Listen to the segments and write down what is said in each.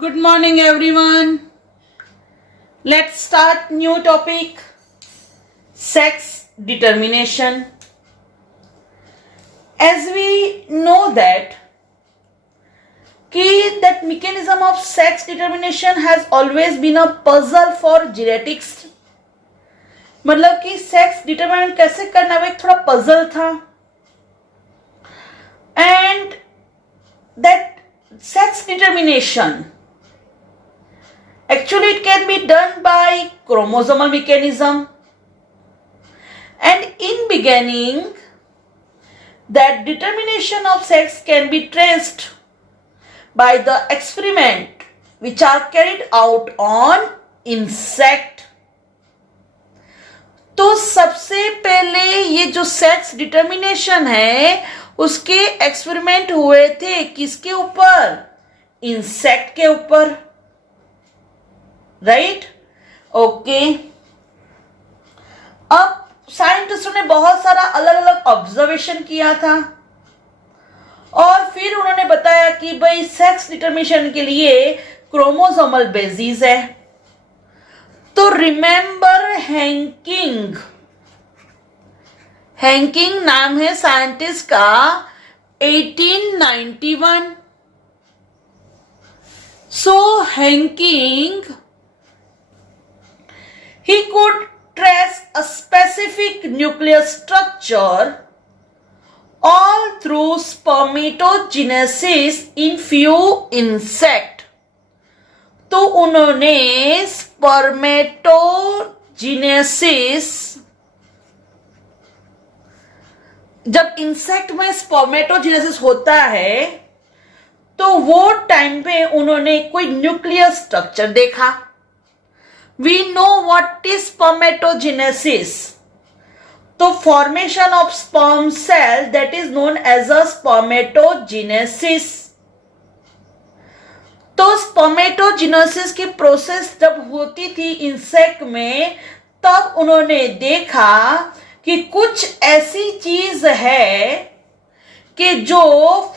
Good morning everyone. Let's start new topic. Sex determination. As we know that that mechanism of sex determination has always been a puzzle for genetics. मतलब कि sex determine कैसे करना वो एक थोड़ा puzzle था. And that sex determination actually it can be done by chromosomal mechanism, and in beginning that determination of sex can be traced by the experiment which are carried out on insect. तो सबसे पहले ये जो sex determination है उसके experiment हुए थे किसके ऊपर? इंसेक्ट के ऊपर. राइट? ओके. अब साइंटिस्टों ने बहुत सारा अलग अलग ऑब्जर्वेशन किया था और फिर उन्होंने बताया कि भाई सेक्स डिटर्मिनेशन के लिए क्रोमोसोमल बेसिस है. तो रिमेंबर हैंकिंग. हैंकिंग नाम है साइंटिस्ट का. 1891. सो Henking he could trace a specific nuclear structure all through spermatogenesis in few insect. तो उन्होंने स्पर्मेटोजेनेसिस, जब इंसेक्ट में स्पर्मेटोजेनेसिस होता है तो वो टाइम पे उन्होंने कोई न्यूक्लियर स्ट्रक्चर देखा. We know what is spermatogenesis. तो formation of sperm cell that is known as a spermatogenesis. तो स्पर्मेटोजेनेसिस की प्रोसेस जब होती थी इंसेक्ट में तब उन्होंने देखा कि कुछ ऐसी चीज है कि जो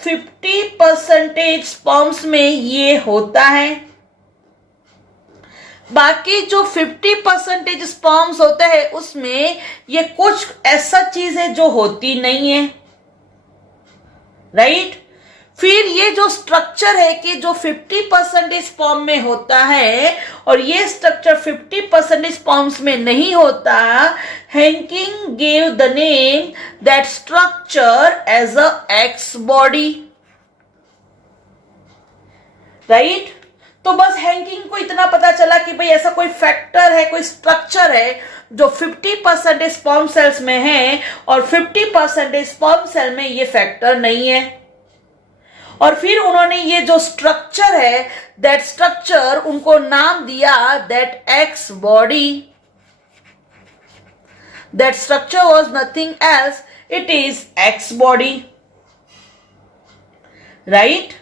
50% स्पर्म्स में ये होता है, बाकी जो 50% स्पर्म्स होता है उसमें ये कुछ ऐसा चीज है जो होती नहीं है. राइट? फिर ये जो स्ट्रक्चर है कि जो 50% स्पर्म में होता है और ये स्ट्रक्चर 50% स्पर्म्स में नहीं होता, Henking gave the name that structure as a X body. Right? तो बस हैंकिंग को इतना पता चला कि भाई ऐसा कोई फैक्टर है, कोई स्ट्रक्चर है जो 50% स्पर्म सेल्स में है और 50% स्पर्म सेल में ये फैक्टर नहीं है. और फिर उन्होंने ये जो स्ट्रक्चर है दैट स्ट्रक्चर उनको नाम दिया that x body. That structure was nothing else, it is x body. Right?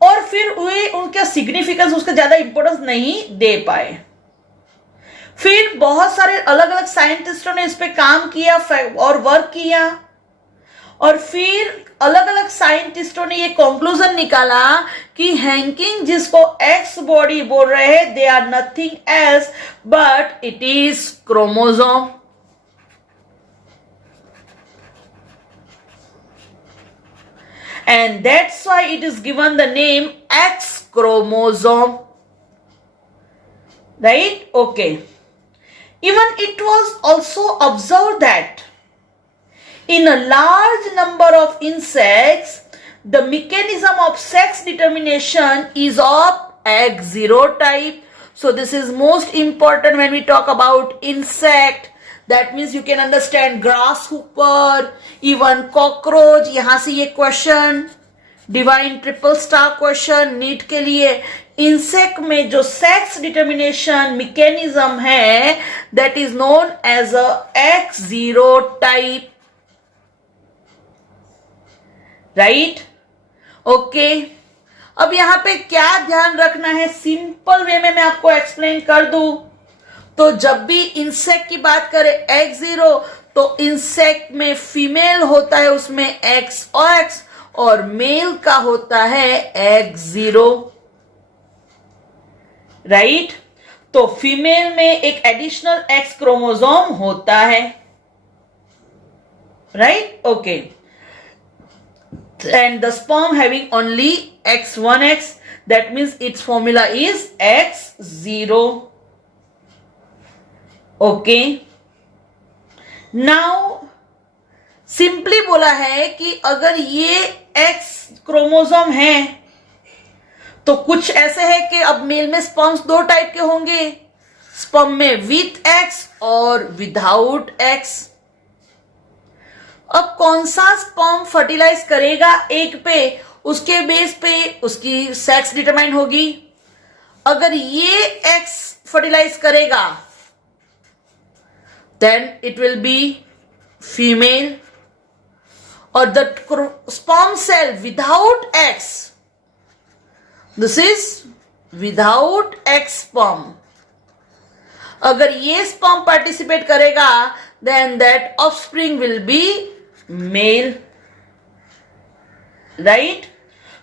और फिर वे उनका सिग्निफिकेंस, उसका ज्यादा इंपॉर्टेंस नहीं दे पाए. फिर बहुत सारे अलग अलग साइंटिस्टों ने इस पे काम किया और वर्क किया और फिर अलग अलग साइंटिस्टों ने ये कंक्लूजन निकाला कि हैंकिंग जिसको एक्स बॉडी बोल रहे हैं they are nothing else but it is chromosome. And that's why it is given the name X chromosome. Right? Okay. Even it was also observed that in a large number of insects, the mechanism of sex determination is of X0 type. So this is most important when we talk about insect. That means you can understand grasshopper, even cockroach. यहाँ से ये question divine triple star question NEET के लिए. Insect में जो sex determination mechanism है that is known as a X0 type. Right? Okay. अब यहां पे क्या ध्यान रखना है, सिंपल वे में मैं आपको एक्सप्लेन कर दूं. तो जब भी इंसेक्ट की बात करें X0 तो इंसेक्ट में फीमेल होता है उसमें एक्स और मेल का होता है X0. राइट। तो फीमेल में एक एडिशनल एक्स क्रोमोसोम होता है, right, okay. And the sperm having only X1X, that means its formula is X0. Okay, now simply बोला है कि अगर ये X क्रोमोसोम है तो कुछ ऐसे है कि अब मेल में स्पर्म्स दो टाइप के होंगे, स्पर्म में विथ X और विदाउट X। अब कौन सा स्पर्म फर्टिलाइज करेगा एग पे, उसके बेस पे उसकी सेक्स डिटरमाइन होगी। अगर ये एक्स फर्टिलाइज करेगा then it will be female, और the sperm cell without X, this is without X sperm, अगर ये स्पर्म पार्टिसिपेट करेगा then that offspring will be male, right?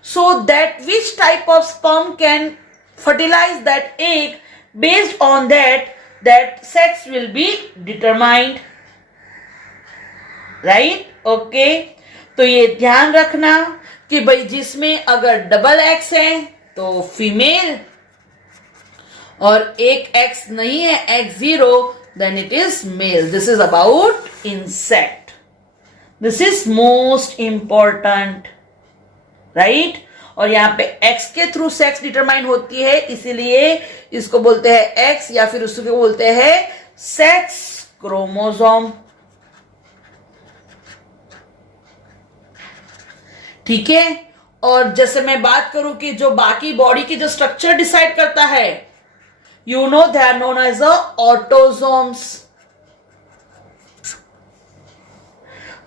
So that which type of sperm can fertilize that egg, based on that sex will be determined, right? Okay, तो ये ध्यान रखना कि भाई जिसमें अगर डबल एक्स है तो फीमेल, और एक एक्स नहीं है X0, then it is male. This is about insect. This is most important. Right, और यहाँ पे X के थ्रू सेक्स डिटरमाइन होती है, इसीलिए इसको बोलते हैं X, या फिर उसको बोलते हैं सेक्स क्रोमोसोम। ठीक है, और जैसे मैं बात करूं कि जो बाकी बॉडी की जो स्ट्रक्चर डिसाइड करता है, you know they are known as a autosomes.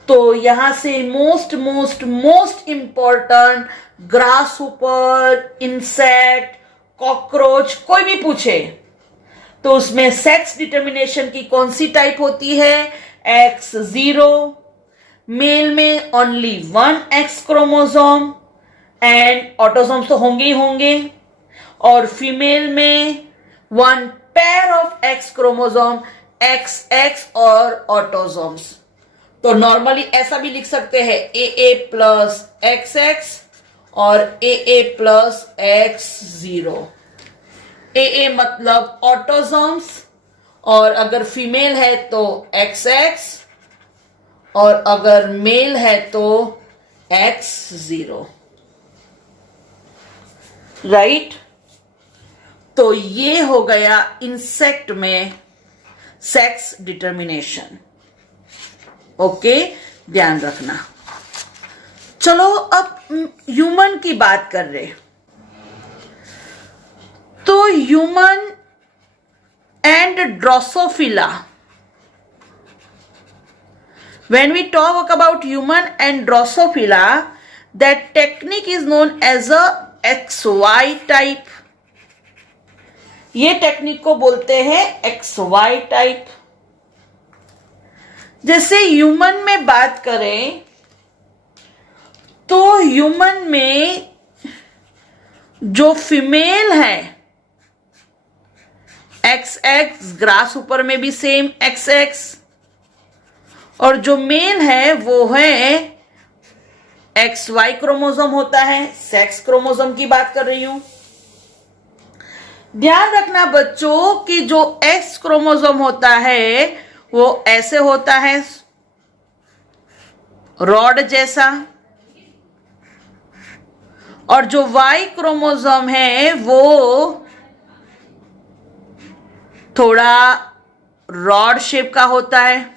तो यहां से most most most important, grass ऊपर, इंसेक्ट, कॉकरोच, कोई भी पूछे तो उसमें सेक्स डिटर्मिनेशन की कौन सी टाइप होती है, X0। मेल में only 1 x chromosome, and autosomes तो होंगे ही होंगे, और फीमेल में 1 pair of x chromosome, XX और ऑटोसोम्स। तो नॉर्मली ऐसा भी लिख सकते हैं AA प्लस XX और AA प्लस X0। AA मतलब ऑटोसोम्स, और अगर फीमेल है तो XX, और अगर मेल है तो X0, राइट। तो ये हो गया इंसेक्ट में सेक्स डिटर्मिनेशन। ओके, ध्यान रखना। चलो अब ह्यूमन की बात कर रहे, तो human and Drosophila, when we talk about human and Drosophila, that technique is known as a XY type. ये टेक्निक को बोलते हैं XY टाइप। जैसे ह्यूमन में बात करें तो ह्यूमन में जो फीमेल है XX, ग्रास ऊपर में भी सेम XX, और जो मेल है वो है XY क्रोमोसोम होता है, सेक्स क्रोमोसोम की बात कर रही हूं। ध्यान रखना बच्चों कि जो X क्रोमोसोम होता है वो ऐसे होता है, रॉड जैसा, और जो Y क्रोमोसोम है वो थोड़ा रॉड शेप का होता है,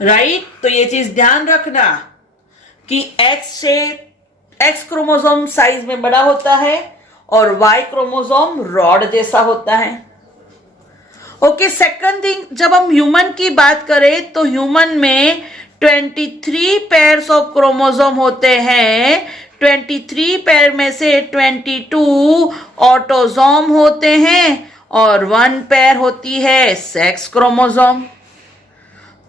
राइट। तो ये चीज ध्यान रखना कि X क्रोमोसोम साइज में बड़ा होता है और Y क्रोमोसोम रॉड जैसा होता है। ओके, सेकंड थिंग, जब हम ह्यूमन की बात करें तो ह्यूमन में 23 पेयर्स ऑफ क्रोमोसोम होते हैं। 23 पेयर में से 22 ऑटोसोम होते हैं और 1 पेयर होती है सेक्स क्रोमोसोम।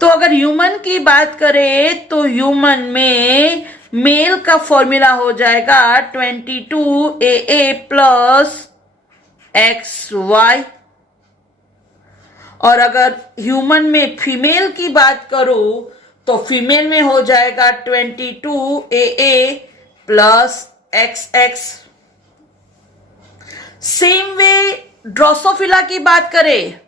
तो अगर ह्यूमन की बात करें तो ह्यूमन में मेल का फॉर्मूला हो जाएगा 22AA प्लस XY। और अगर ह्यूमन में फीमेल की बात करूं तो फीमेल में हो जाएगा 22AA plus XX। Same way Drosophila की बात करें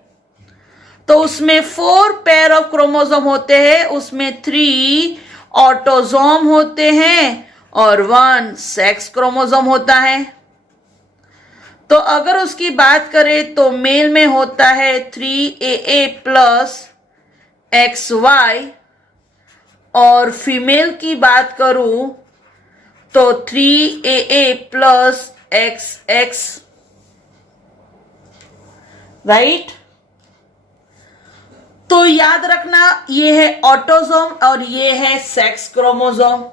तो उसमें 4 पेयर ऑफ क्रोमोसोम होते हैं, उसमें 3 ऑटोसोम होते हैं और 1 सेक्स क्रोमोसोम होता है। तो अगर उसकी बात करें तो मेल में होता है 3AA प्लस XY और फीमेल की बात करूं तो 3AA प्लस XX, राइट। तो याद रखना ये है ऑटोसोम और ये है सेक्स क्रोमोसोम।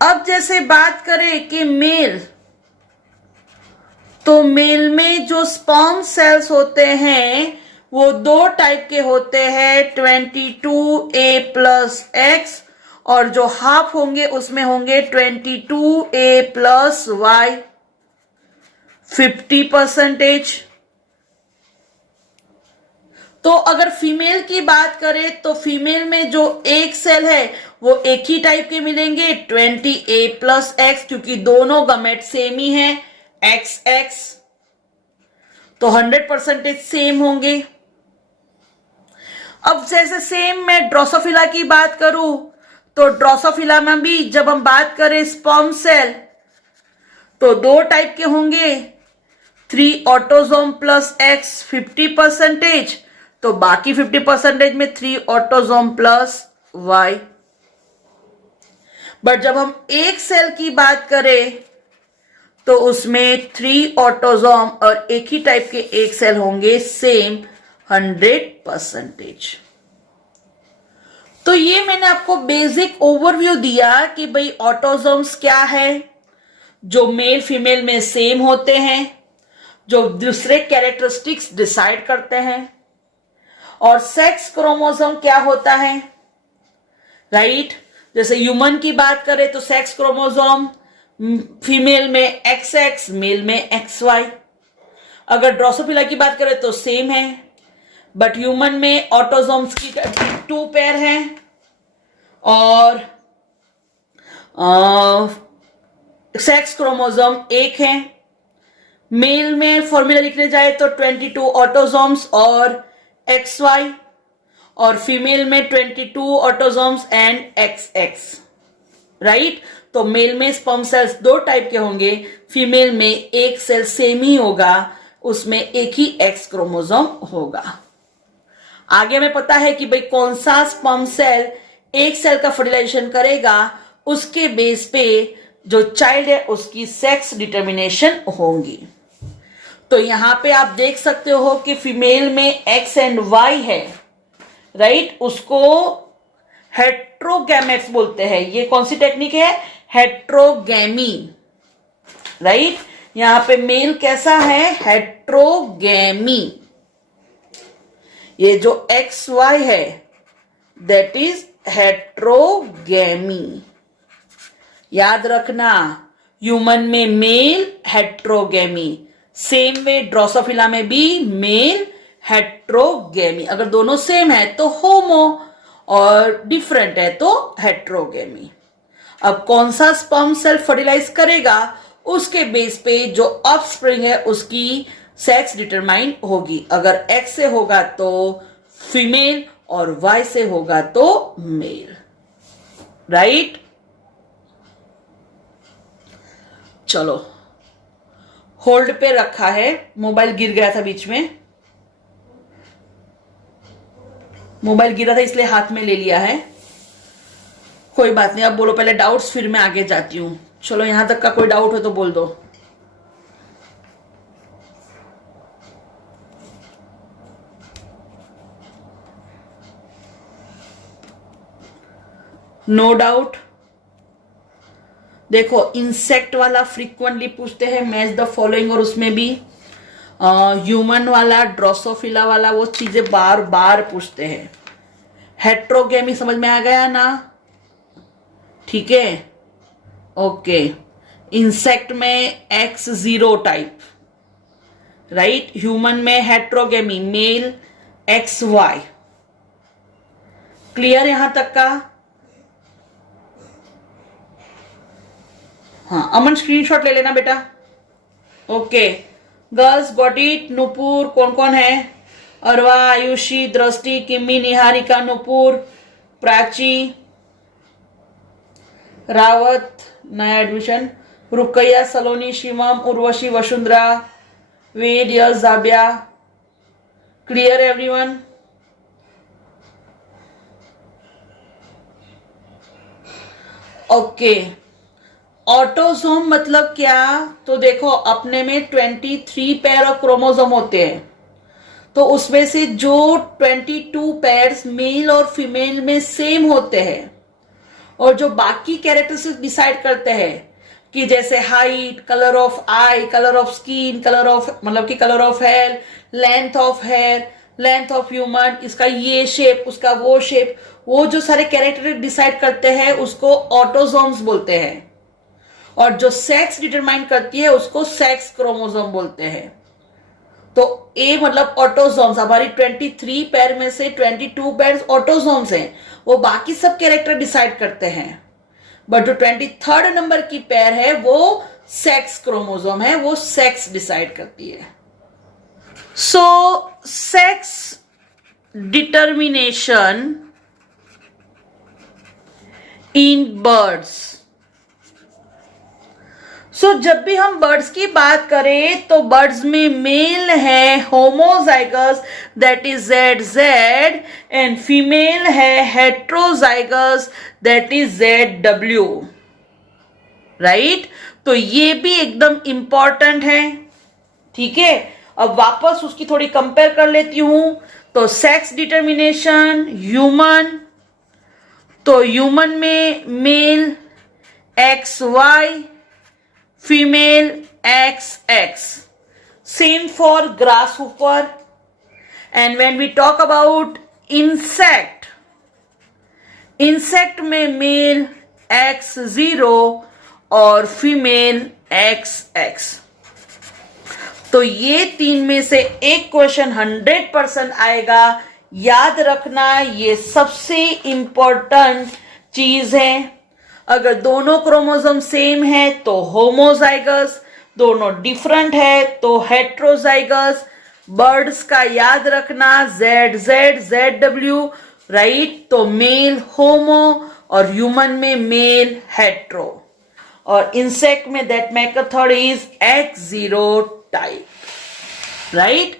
अब जैसे बात करें कि मेल, तो मेल में जो स्पर्म सेल्स होते हैं वो 2 टाइप के होते हैं, 22A प्लस X और जो हाफ होंगे उसमें होंगे 22A प्लस Y, 50%। तो अगर फीमेल की बात करें तो फीमेल में जो एक सेल है वो एक ही टाइप के मिलेंगे, 20A प्लस X, क्योंकि दोनों गमेट सेम ही हैं, XX, तो 100% सेम होंगे। अब जैसे सेम मैं ड्रोसोफिला की बात करूं तो ड्रोसोफिला में भी जब हम बात करें स्पर्म सेल तो 2 टाइप के होंगे, 3 ऑटोसोम प्लस X 50%, तो बाकी 50% में 3 ऑटोसोम प्लस Y। बट जब हम एक सेल की बात करें तो उसमें 3 ऑटोसोम और एक ही टाइप के एक सेल होंगे, सेम 100%। तो ये मैंने आपको बेसिक ओवरव्यू दिया कि भाई ऑटोसोम्स क्या है, जो मेल फीमेल में सेम होते हैं, जो दूसरे कैरेक्टरिस्टिक्स डिसाइड करते हैं, और सेक्स क्रोमोसोम क्या होता है, राइट। जैसे ह्यूमन की बात करें तो सेक्स क्रोमोसोम फीमेल में XX, मेल में XY। अगर ड्रोसोफिला की बात करें तो सेम है, बट ह्यूमन में ऑटोसोम्स की 2 पेयर हैं और सेक्स क्रोमोसोम 1 है। मेल में फॉर्मूला लिखने जाए तो 22 ऑटोसोम्स और XY, और फीमेल में 22 ऑटोसोम्स एंड XX, राइट। तो मेल में स्पर्म सेल्स 2 टाइप के होंगे, फीमेल में एक सेल सेम ही होगा, उसमें एक ही X क्रोमोसोम होगा। आगे हमें पता है कि भाई कौन सा स्पर्म सेल एक सेल का फर्टिलाइजेशन करेगा, उसके बेस पे जो चाइल्ड है उसकी सेक्स डिटर्मिनेशन होंगी। तो यहां पे आप देख सकते हो कि फीमेल में X एंड Y है, राइट, उसको हेट्रोगैमेट्स बोलते हैं। ये कौन सी टेक्निक है, हेट्रोगैमी, राइट। यहां पे मेल कैसा है, हेट्रोगैमी। ये जो XY है दैट इज हेट्रोगैमी। याद रखना, ह्यूमन में mail heterogamy, same way Drosophila में भी मेल हेट्रोगैमी। अगर दोनों सेम है तो होमो और डिफरेंट है तो हेट्रोगैमी। अब कौन सा स्पर्म सेल फर्टिलाइज करेगा उसके बेस पे जो ऑफस्प्रिंग है उसकी सेक्स डिटरमाइन होगी। अगर X से होगा तो फीमेल और Y से होगा तो मेल, राइट। चलो, होल्ड पे रखा है, मोबाइल गिर गया था बीच में, मोबाइल गिरा था इसलिए हाथ में ले लिया है, कोई बात नहीं। अब बोलो पहले डाउट्स, फिर मैं आगे जाती हूं। चलो, यहां तक का कोई डाउट हो तो बोल दो। No doubt. देखो, इंसेक्ट वाला फ्रीक्वेंटली पूछते हैं, मैच द फॉलोइंग, और उसमें भी ह्यूमन वाला, ड्रोसोफिला वाला, वो चीजें बार बार पूछते हैं। हेट्रोगेमी समझ में आ गया ना? ठीक है, ओके। इंसेक्ट में X0 टाइप, राइट। ह्यूमन में हेट्रोगेमी, मेल XY। क्लियर यहां तक का? हाँ, अमन स्क्रीनशॉट ले लेना बेटा। Okay, girls got it. Nupur कौन कौन है? अरवा, आयुषी, दृष्टि, किम्मी, निहारिका, नुपुर, प्राची, रावत नया admission, Rukaiya, Saloni, Shivam, Urvashi, Vasundhara, Ved, Yash, Jabiya. Clear everyone? Okay, autosome मतलब क्या? तो देखो, अपने में 23 पेयर ऑफ क्रोमोसोम होते हैं, तो उसमें से जो 22 पेयर्स मेल और फीमेल में सेम होते हैं, और जो बाकी कैरेक्टरिस्टिक्स डिसाइड करते हैं कि जैसे height, colour of eye, colour of skin, colour of मतलब कि colour of hair, hair, length of human, इसका ये शेप, उसका वो शेप, वो जो सारे कैरेक्टर डिसाइड करते हैं उसको ऑटोसोम्स बोलते हैं, और जो सेक्स डिटरमाइन करती है उसको सेक्स क्रोमोसोम बोलते हैं। तो ए मतलब ऑटोसोम्स, हमारी 23 पेयर में से 22 पेयर ऑटोसोम्स हैं, वो बाकी सब कैरेक्टर डिसाइड करते हैं, बट जो 23rd नंबर की पेयर है वो सेक्स क्रोमोसोम है, वो सेक्स डिसाइड करती है। So sex determination in birds. So जब भी हम बर्ड्स की बात करें तो बर्ड्स में मेल है homozygous, that is ZZ, and female है heterozygous, that is ZW, right. तो ये भी एकदम इंपॉर्टेंट है, ठीक है। अब वापस उसकी थोड़ी कंपेयर कर लेती हूं। तो सेक्स डिटर्मिनेशन ह्यूमन, तो ह्यूमन में mail XY, female XX. Same for grasshopper. And when we talk about insect, insect में male X0 और female XX. तो ये तीन में से एक क्वेश्चन 100% आएगा। याद रखना, ये सबसे इंपॉर्टेंट चीज है। अगर दोनों क्रोमोसोम सेम है तो होमोजाइगस, दोनों डिफरेंट है तो हेट्रोजाइगस। बर्ड्स का याद रखना ZZ, ZW, राइट। तो मेल होमो और ह्यूमन में मेल हेट्रो, और इंसेक्ट में that method is X0 type, right.